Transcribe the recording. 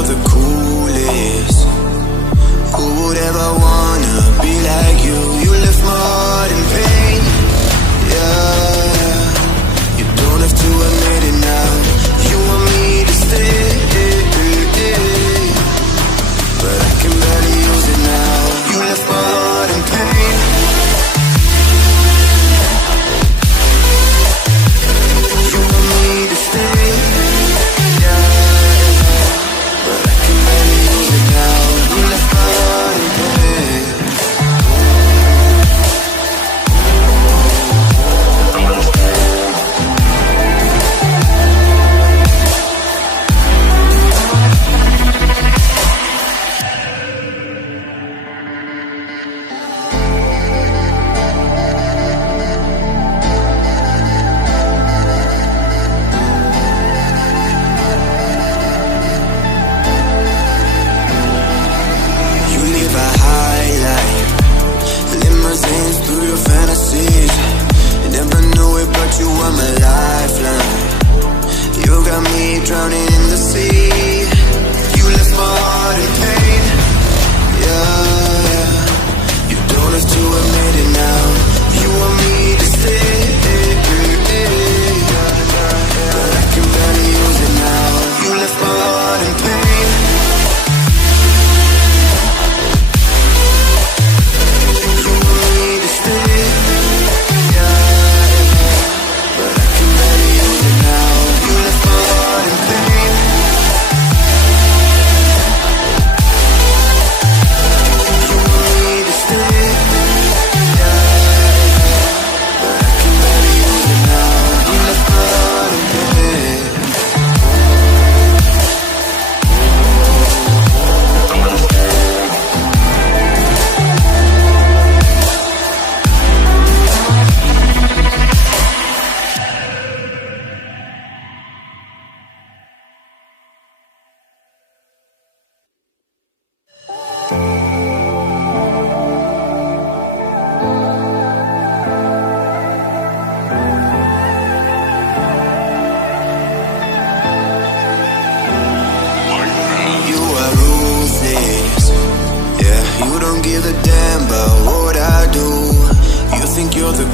you're the coolest. Who would ever wanna be like you? You left my heart in pain, yeah. You don't have to admit it now. You want me to stay, but I can barely use it now. You left my heart in pain. You want me to stay, yeah, but I can barely use it now. You left my heart in pain. Through your fantasies, you never knew it, but you were my lifeline. You got me drowning in the sea. You left my heart in pain, yeah. You don't have to admit it now. You want me to stay, but I can barely use it now. You left my heart in pain. You don't give a damn about what I do. You think you're the